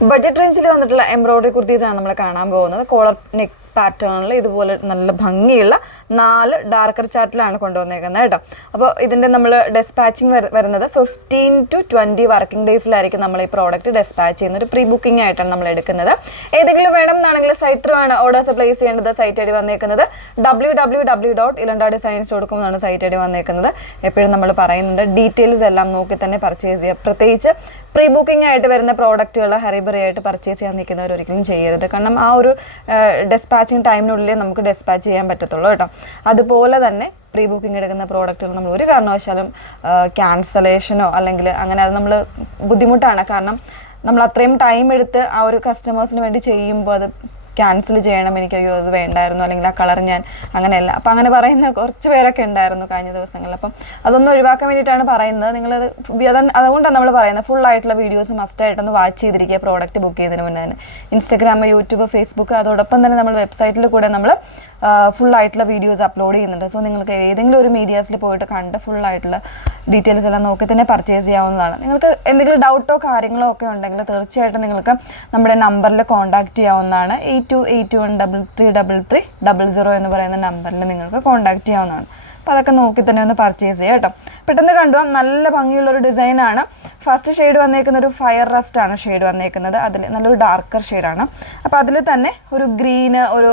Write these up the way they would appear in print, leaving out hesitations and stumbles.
Budget റേഞ്ചിൽ വന്നിട്ടുള്ള embroidery കുർത്തീസാണ് നമ്മൾ കാണാൻ പോകുന്നത്. കോളർ നെക്ക് പാറ്റേണിൽ ഇതുപോലെ നല്ല ഭംഗിയുള്ള 4 ഡാർക്കർ ചാർട്ടിലാണ് കൊണ്ടുവന്നേക്കുന്നത് കേട്ടോ. അപ്പോൾ ഇതിൻ്റെ നമ്മൾ ഡെസ്പാച്ചിങ് വരുന്നത് 15 to 20 വർക്കിംഗ് ഡേയ്സിലായിരിക്കും നമ്മൾ ഈ പ്രോഡക്റ്റ് ഡെസ്പാച്ച് ചെയ്യുന്നത്. ഒരു പ്രീ ബുക്കിംഗ് ആയിട്ടാണ് നമ്മൾ എടുക്കുന്നത്. ഏതെങ്കിലും വേണം എന്നാണെങ്കിൽ സൈറ്റ് ത്രൂ ആണ് ഓർഡേഴ്സ് പ്ലേസ് ചെയ്യേണ്ടത്. സൈറ്റ് ഐ ഡി വന്നേക്കുന്നത് www.ilandadesigns.com എന്നാണ് സൈറ്റ് ഐ ഡി വന്നേക്കുന്നത്. എപ്പോഴും നമ്മൾ പറയുന്നുണ്ട് ഡീറ്റെയിൽസ് എല്ലാം നോക്കി തന്നെ പർച്ചേസ് ചെയ്യുക. പ്രത്യേകിച്ച് പ്രീ ബുക്കിംഗ് ആയിട്ട് വരുന്ന പ്രോഡക്റ്റുകൾ ഹറിബറി ആയിട്ട് പർച്ചേസ് ചെയ്യാൻ നിൽക്കുന്നവർ ഒരിക്കലും ചെയ്യരുത്. കാരണം ആ ഒരു ഡെസ്പാച്ചിങ് ടൈമിനുള്ളിൽ നമുക്ക് ഡെസ്പാച്ച് ചെയ്യാൻ പറ്റത്തുള്ളൂ കേട്ടോ. അതുപോലെ തന്നെ പ്രീ ബുക്കിംഗ് എടുക്കുന്ന പ്രോഡക്റ്റുകൾ നമ്മൾ ഒരു കാരണവശാലും ക്യാൻസലേഷനോ അല്ലെങ്കിൽ അങ്ങനെ അത് നമ്മൾ ബുദ്ധിമുട്ടാണ്. കാരണം നമ്മൾ അത്രയും ടൈം എടുത്ത് ആ ഒരു കസ്റ്റമേഴ്സിന് വേണ്ടി ചെയ്യുമ്പോൾ അത് ക്യാൻസൽ ചെയ്യണം, എനിക്ക് അയ്യോ അത് വേണ്ടായിരുന്നു, അല്ലെങ്കിൽ ആ കളർ ഞാൻ അങ്ങനെയല്ല. അപ്പം അങ്ങനെ പറയുന്ന കുറച്ച് പേരൊക്കെ ഉണ്ടായിരുന്നു കഴിഞ്ഞ ദിവസങ്ങളിൽ. അപ്പം അതൊന്നും ഒഴിവാക്കാൻ വേണ്ടിയിട്ടാണ് പറയുന്നത്. നിങ്ങളത് അതുകൊണ്ടാണ് നമ്മൾ പറയുന്നത് ഫുൾ ആയിട്ടുള്ള വീഡിയോസ് മസ്റ്റായിട്ടൊന്ന് വാച്ച് ചെയ്തിരിക്കുക പ്രോഡക്റ്റ് ബുക്ക് ചെയ്തതിന് മുന്നേ തന്നെ. ഇൻസ്റ്റഗ്രാം, യൂട്യൂബ്, ഫേസ്ബുക്ക്, അതോടൊപ്പം തന്നെ നമ്മൾ വെബ്സൈറ്റിൽ കൂടെ നമ്മൾ ഫുൾ ആയിട്ടുള്ള വീഡിയോസ് അപ്ലോഡ് ചെയ്യുന്നുണ്ട്. സോ നിങ്ങൾക്ക് ഏതെങ്കിലും ഒരു മീഡിയാസിൽ പോയിട്ട് കണ്ട് ഫുൾ ആയിട്ടുള്ള ഡീറ്റെയിൽസ് എല്ലാം നോക്കി തന്നെ പർച്ചേസ് ചെയ്യാവുന്നതാണ്. നിങ്ങൾക്ക് എന്തെങ്കിലും ഡൗട്ടോ കാര്യങ്ങളോ ഒക്കെ ഉണ്ടെങ്കിൽ തീർച്ചയായിട്ടും നിങ്ങൾക്ക് നമ്മുടെ നമ്പറിൽ കോൺടാക്ട് ചെയ്യാവുന്നതാണ്. 8281333300 എന്ന് പറയുന്ന നമ്പറിൽ നിങ്ങൾക്ക് കോൺടാക്ട് ചെയ്യാവുന്നതാണ്. അപ്പോൾ അതൊക്കെ നോക്കി തന്നെ ഒന്ന് പർച്ചേസ് ചെയ്യുക കേട്ടോ. പെട്ടെന്ന് കണ്ടുപോകാം. നല്ല ഭംഗിയുള്ളൊരു ഡിസൈനാണ്. ഫസ്റ്റ് ഷെയ്ഡ് വന്നേക്കുന്ന ഒരു ഫയർ റസ്റ്റ് ആണ് ഷെയ്ഡ് വന്നേക്കുന്നത്. അതിൽ നല്ലൊരു ഡാർക്കർ ഷെയ്ഡാണ്. അപ്പോൾ അതിൽ തന്നെ ഒരു ഗ്രീന്, ഒരു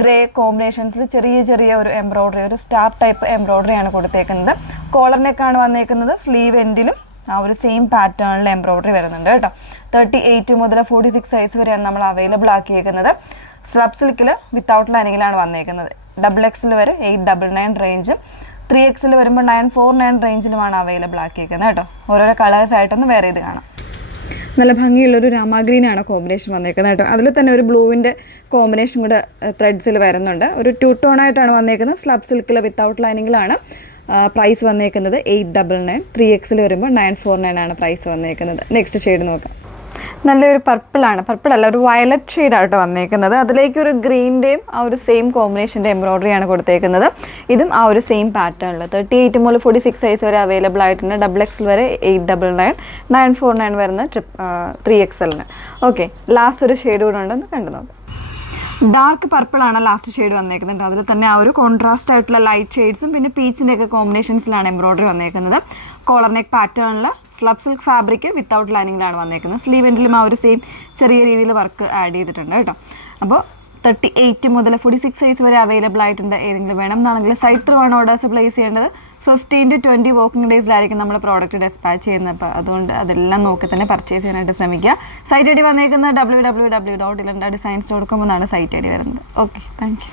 ഗ്രേ കോമ്പിനേഷൻസിൽ ചെറിയ ചെറിയ ഒരു എംബ്രോയ്ഡറി, ഒരു സ്റ്റാർ ടൈപ്പ് എംബ്രോയ്ഡറി ആണ് കൊടുത്തേക്കുന്നത്. കോളർ നെക്കാണ് വന്നേക്കുന്നത്. സ്ലീവ് എൻഡിലും ആ ഒരു സെയിം പാറ്റേണിൽ എംബ്രോയ്ഡറി വരുന്നുണ്ട് കേട്ടോ. 38 മുതൽ 46 സൈസ് വരെയാണ് നമ്മൾ അവൈലബിൾ ആക്കിയേക്കുന്നത്. സ്ലബ് സിൽക്കിൽ വിത്തൗട്ട് ലൈനിങ്ങിലാണ് വന്നേക്കുന്നത്. XXL വരെ 899 റേഞ്ചും 3XL വരുമ്പോൾ 949 റേഞ്ചിലുമാണ് അവൈലബിൾ ആക്കിയേക്കുന്നത് കേട്ടോ. ഓരോരോ കളേഴ്സ് ആയിട്ടൊന്ന് വേറെ ഇത് കാണാം. നല്ല ഭംഗിയുള്ളൊരു രാമ ഗ്രീനാണ് കോമ്പിനേഷൻ വന്നേക്കുന്നത് കേട്ടോ. അതിൽ തന്നെ ഒരു ബ്ലൂവിൻ്റെ കോമ്പിനേഷൻ കൂടെ ത്രെഡ്സിൽ വരുന്നുണ്ട്. ഒരു 2 ടോൺ ആയിട്ടാണ് വന്നേക്കുന്നത്. സ്ലബ് സിൽക്കിൽ വിത്തൗട്ട് ലൈനിങ്ങിലാണ് പ്രൈസ് വന്നേക്കുന്നത്. 899. 3XL വരുമ്പോൾ 949 ആണ് പ്രൈസ് വന്നേക്കുന്നത്. നെക്സ്റ്റ് ഷെയ്ഡ് നോക്കാം. നല്ലൊരു പർപ്പിളാണ്, പർപ്പിളല്ല ഒരു വയലറ്റ് ഷെയ്ഡായിട്ട് വന്നേക്കുന്നത്. അതിലേക്ക് ഒരു ഗ്രീൻ്റെയും ആ ഒരു സെയിം കോമ്പിനേഷൻ്റെ എംബ്രോയ്ഡറിയാണ് കൊടുത്തേക്കുന്നത്. ഇതും ആ ഒരു സെയിം പാറ്റേണിൽ 38 മുതൽ 46 സൈസ് വരെ അവൈലബിൾ ആയിട്ടുണ്ട്. XXL വരെ 899, 949 വരുന്ന 3XL. ഓക്കെ, ലാസ്റ്റ് ഒരു ഷെയ്ഡ് കൂടെ ഉണ്ടെന്ന് കണ്ടു നോക്കാം. ഡാർക്ക് പർപ്പിളാണ് ലാസ്റ്റ് ഷെയ്ഡ് വന്നേക്കുന്നത്. അതിൽ തന്നെ ആ ഒരു കോൺട്രാസ്റ്റ് ആയിട്ടുള്ള ലൈറ്റ് ഷെയ്ഡ്സും പിന്നെ പീച്ചിൻ്റെ ഒക്കെ കോമ്പിനേഷൻസിലാണ് എംബ്രോയ്ഡറി വന്നേക്കുന്നത്. കോളർ നെക്ക് പാറ്റേണിൽ സ്ലബ് സിൽക്ക് ഫാബ്രിക് വിത്തൗട്ട് ലൈനിങ്ങിലാണ് വന്നേക്കുന്നത്. സ്ലീവ് എൻഡിലും ആ ഒരു സെയിം ചെറിയ രീതിയിൽ വർക്ക് ആഡ് ചെയ്തിട്ടുണ്ട് കേട്ടോ. അപ്പോൾ 38 മുതൽ 46 സൈസ് വരെ അവൈലബിൾ ആയിട്ടുണ്ട്. ഏതെങ്കിലും വേണം എന്നാണെങ്കിൽ സൈറ്റ് ത്രൂ ആണ് ഓർഡേഴ്സ് പ്ലേസ് ചെയ്യേണ്ടത്. 15 to 20 വർക്കിംഗ് ഡേയ്സിലായിരിക്കും നമ്മൾ പ്രോഡക്റ്റ് ഡെസ്പാച്ച് ചെയ്യുന്നത്. അപ്പോൾ അതുകൊണ്ട് അതെല്ലാം നോക്കി തന്നെ പർച്ചേസ് ചെയ്യാനായിട്ട് ശ്രമിക്കുക. സൈറ്റ് ഐ ഡി വന്നേക്കുന്നത് www.ilandadesigns.com എന്നാണ് സൈറ്റ് ഐ ഡി വരുന്നത്. Okay, thank you.